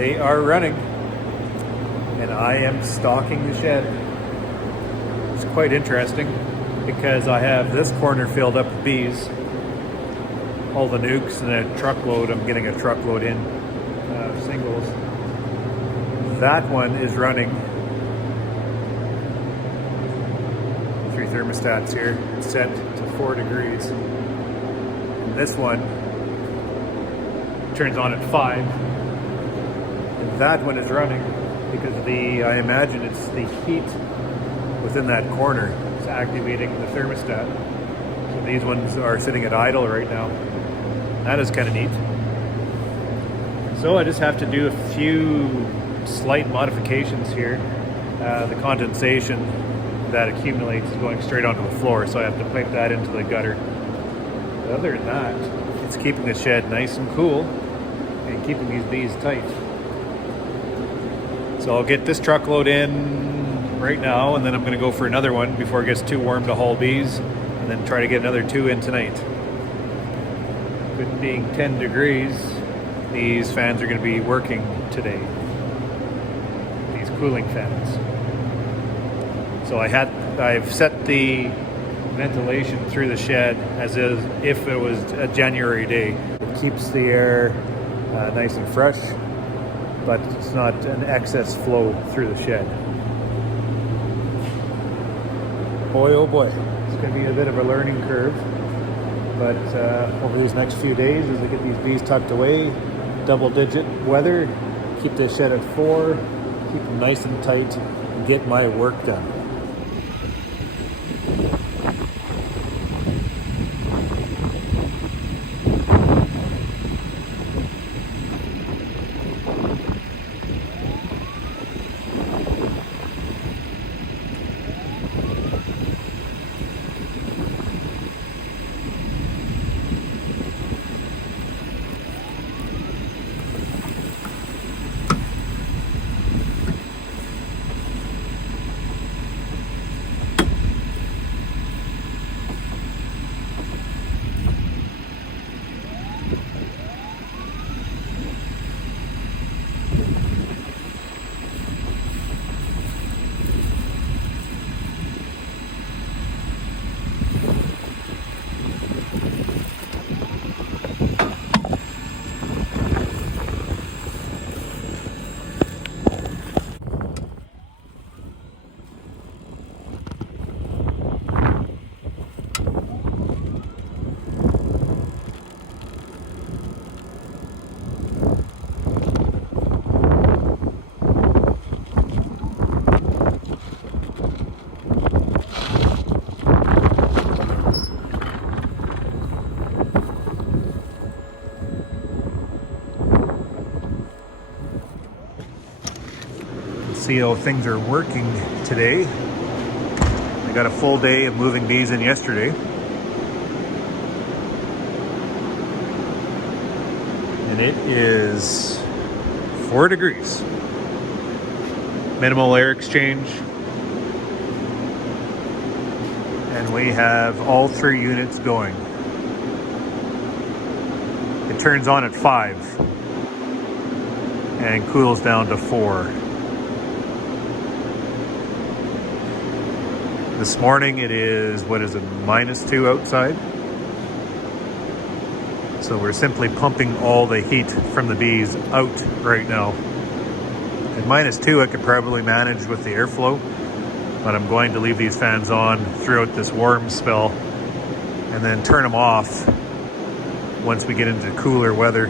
They are running, and I am stocking the shed. It's quite interesting because I have this corner filled up with bees, all the nukes, and a truckload. I'm getting a truckload in singles. That one is running. 3 thermostats here, set to 4 degrees. And this one turns on at 5. And that one is running because I imagine it's the heat within that corner is activating the thermostat. So these ones are sitting at idle right now. That is kind of neat. So I just have to do a few slight modifications here. The condensation that accumulates is going straight onto the floor, so I have to pipe that into the gutter. But other than that, it's keeping the shed nice and cool and keeping these bees tight. So I'll get this truckload in right now, and then I'm going to go for another one before it gets too warm to haul bees, and then try to get another 2 in tonight. With it being 10 degrees, these fans are going to be working today. These cooling fans. So I've set the ventilation through the shed as if it was a January day. It keeps the air nice and fresh, but it's not an excess flow through the shed. Boy, oh boy, it's going to be a bit of a learning curve. But over these next few days, as I get these bees tucked away, double-digit weather, keep this shed at 4, keep them nice and tight, and get my work done. See how things are working today. I got a full day of moving bees in yesterday. And it is 4 degrees. Minimal air exchange. And we have all 3 units going. It turns on at 5 and cools down to 4. This morning it is, -2 outside? So we're simply pumping all the heat from the bees out right now. At -2 I could probably manage with the airflow, but I'm going to leave these fans on throughout this warm spell and then turn them off once we get into cooler weather.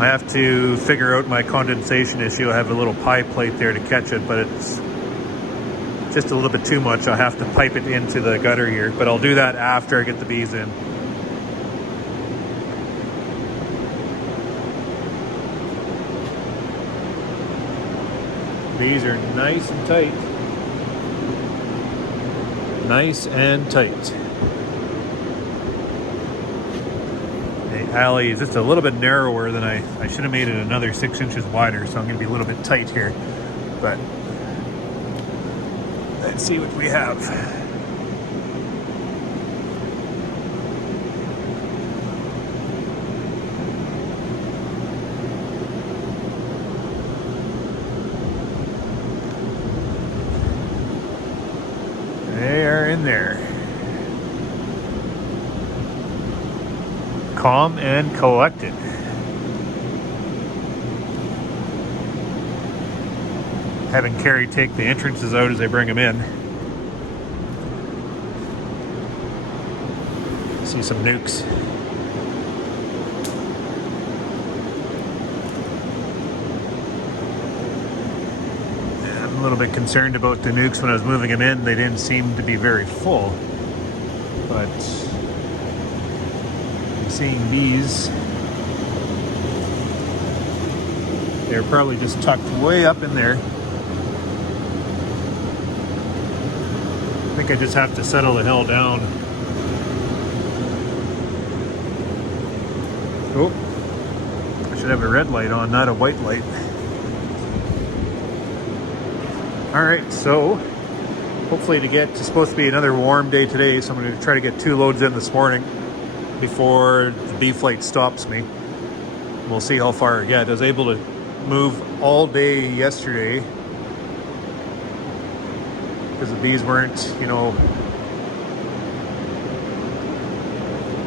I have to figure out my condensation issue. I have a little pie plate there to catch it, but it's just a little bit too much. I have to pipe it into the gutter here, but I'll do that after I get the bees in. Bees are nice and tight. Nice and tight. The alley is just a little bit narrower than I should have made it another 6 inches wider, so I'm going to be a little bit tight here. But let's see what we have. calm and collected. Having Carrie take the entrances out as I bring them in. See some nukes. I'm a little bit concerned about the nukes. When I was moving them in, they didn't seem to be very full. But I'm seeing these. They're probably just tucked way up in there. I think I just have to settle the hell down. Oh, I should have a red light on, not a white light. All right, so hopefully it's supposed to be another warm day today, so I'm going to try to get 2 loads in this morning before the bee flight stops me. We'll see how far. Yeah, I was able to move all day yesterday because the bees weren't,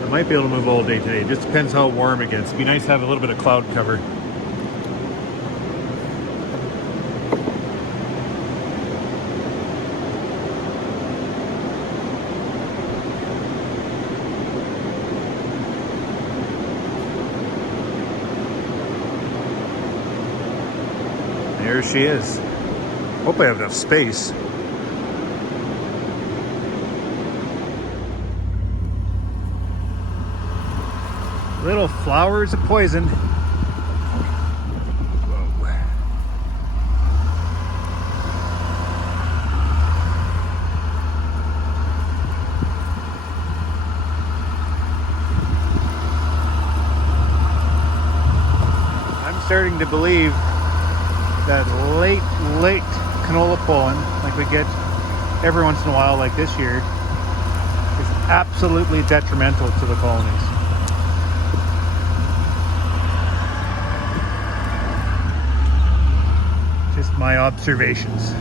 I might be able to move all day today. It just depends how warm it gets. It'd be nice to have a little bit of cloud cover. There she is. Hope I have enough space. Little flowers of poison. Whoa. I'm starting to believe that late canola pollen, like we get every once in a while like this year, is absolutely detrimental to the colonies. Just my observations.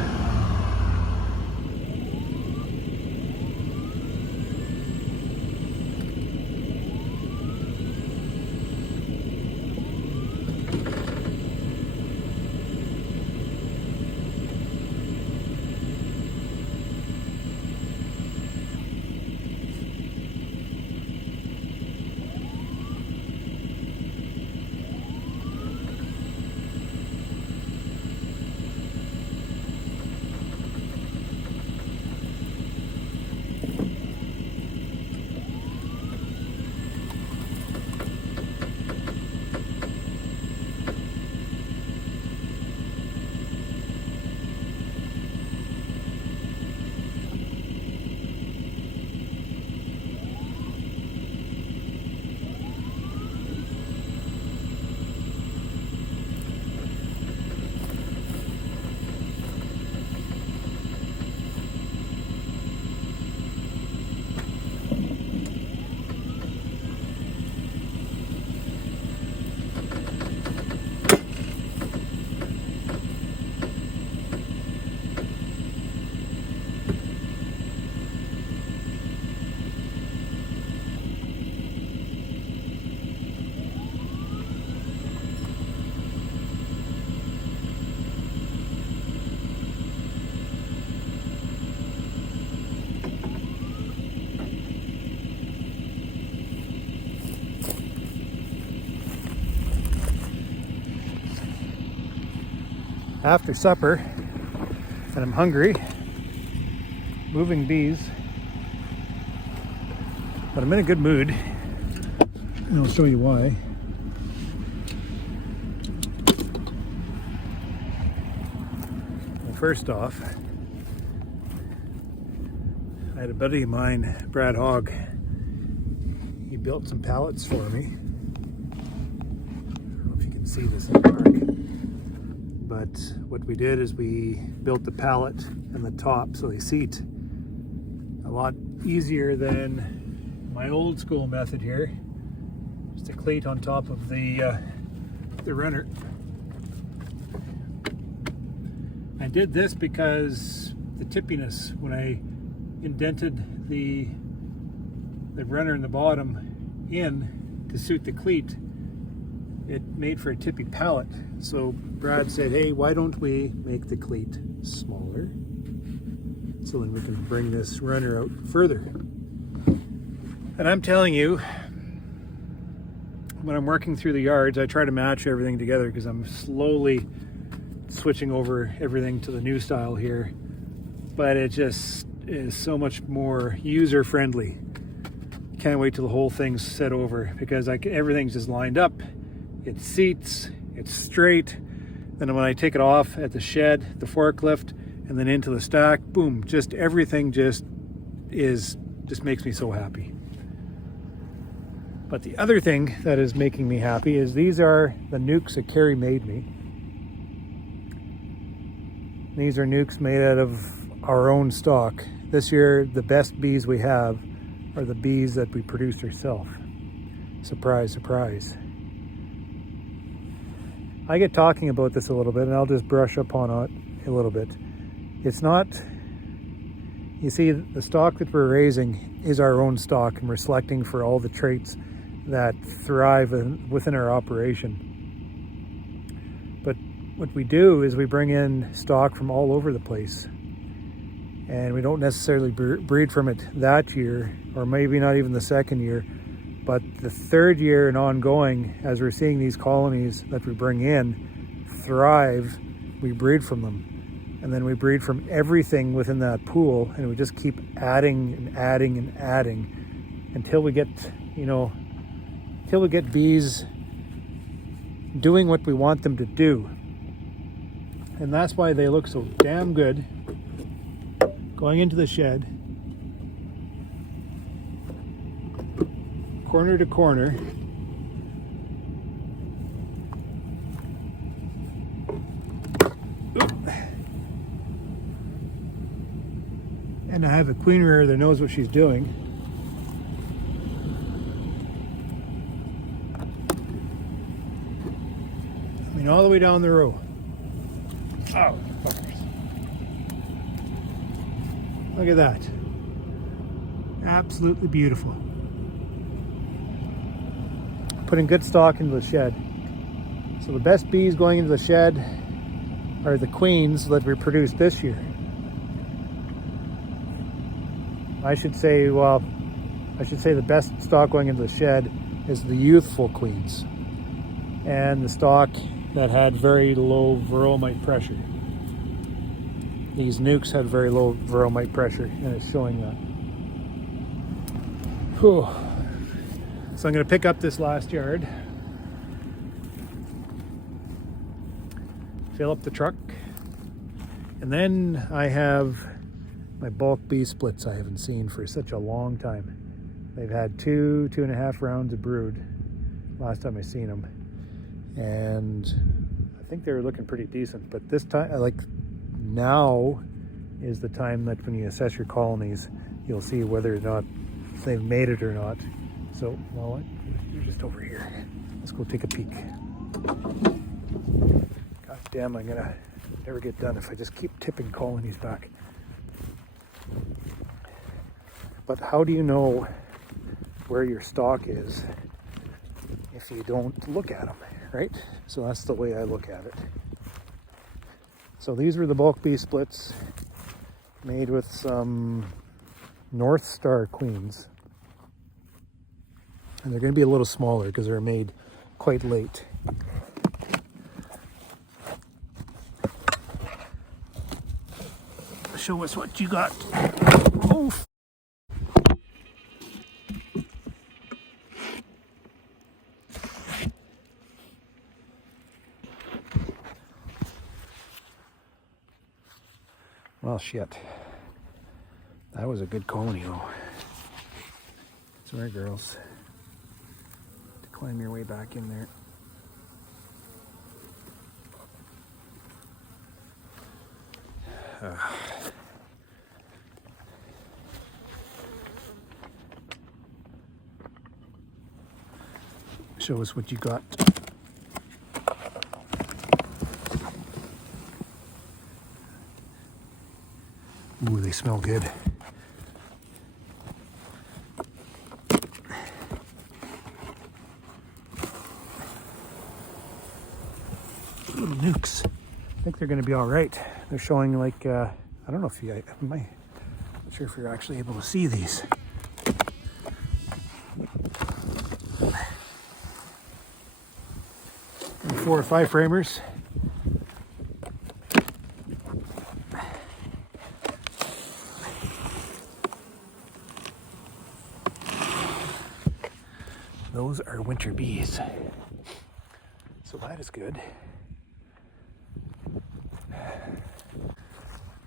After supper, and I'm hungry, moving bees, but I'm in a good mood, and I'll show you why. Well, first off, I had a buddy of mine, Brad Hogg. He built some pallets for me. I don't know if you can see this in the dark. But what we did is we built the pallet and the top so they seat a lot easier than my old school method here. Just a cleat on top of the runner. I did this because the tippiness, when I indented the runner in the bottom in, to suit the cleat, it made for a tippy pallet. So Brad said, hey, why don't we make the cleat smaller so then we can bring this runner out further. And I'm telling you, when I'm working through the yards, I try to match everything together because I'm slowly switching over everything to the new style here. But it just is so much more user friendly. Can't wait till the whole thing's set over because everything's just lined up. It seats, it's straight. Then when I take it off at the shed, the forklift, and then into the stack, boom, just everything just makes me so happy. But the other thing that is making me happy is these are the nukes that Carrie made me. These are nukes made out of our own stock. This year, the best bees we have are the bees that we produced ourselves. Surprise, surprise. I get talking about this a little bit, and I'll just brush up on it a little bit. It's not, you see, the stock that we're raising is our own stock, and we're selecting for all the traits that thrive within our operation. But what we do is we bring in stock from all over the place, and we don't necessarily breed from it that year, or maybe not even the second year, but the third year and ongoing, as we're seeing these colonies that we bring in thrive, we breed from them. And then we breed from everything within that pool, and we just keep adding and adding and adding until we get, bees doing what we want them to do. And that's why they look so damn good going into the shed, corner to corner. And I have a queen rearer that knows what she's doing. I mean, all the way down the row. Oh, fuckers. Look at that. Absolutely beautiful. Putting good stock into the shed. So the best bees going into the shed are the queens that we produced this year. I should say the best stock going into the shed is the youthful queens and the stock that had very low viromite pressure. These nukes had very low viromite pressure, and it's showing that. Whew. So I'm going to pick up this last yard, fill up the truck, and then I have my bulk bee splits I haven't seen for such a long time. They've had 2.5 rounds of brood last time I seen them, and I think they were looking pretty decent. But this time, now is the time that when you assess your colonies, you'll see whether or not they've made it or not. So, well, you're just over here. Let's go take a peek. God damn, I'm gonna never get done if I just keep tipping colonies back. But how do you know where your stock is if you don't look at them, right? So that's the way I look at it. So these were the bulk bee splits made with some North Star queens. And they're going to be a little smaller because they're made quite late. Show us what you got. Oh, well, shit. That was a good colony, though. Sorry, girls. To climb your way back in there. Show us what you got. Ooh, they smell good. little nukes. I think they're going to be all right. They're showing like, I don't know if you, I'm not sure if you're actually able to see these. 4 or 5 framers. Those are winter bees. So that is good.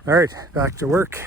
All right, back to work.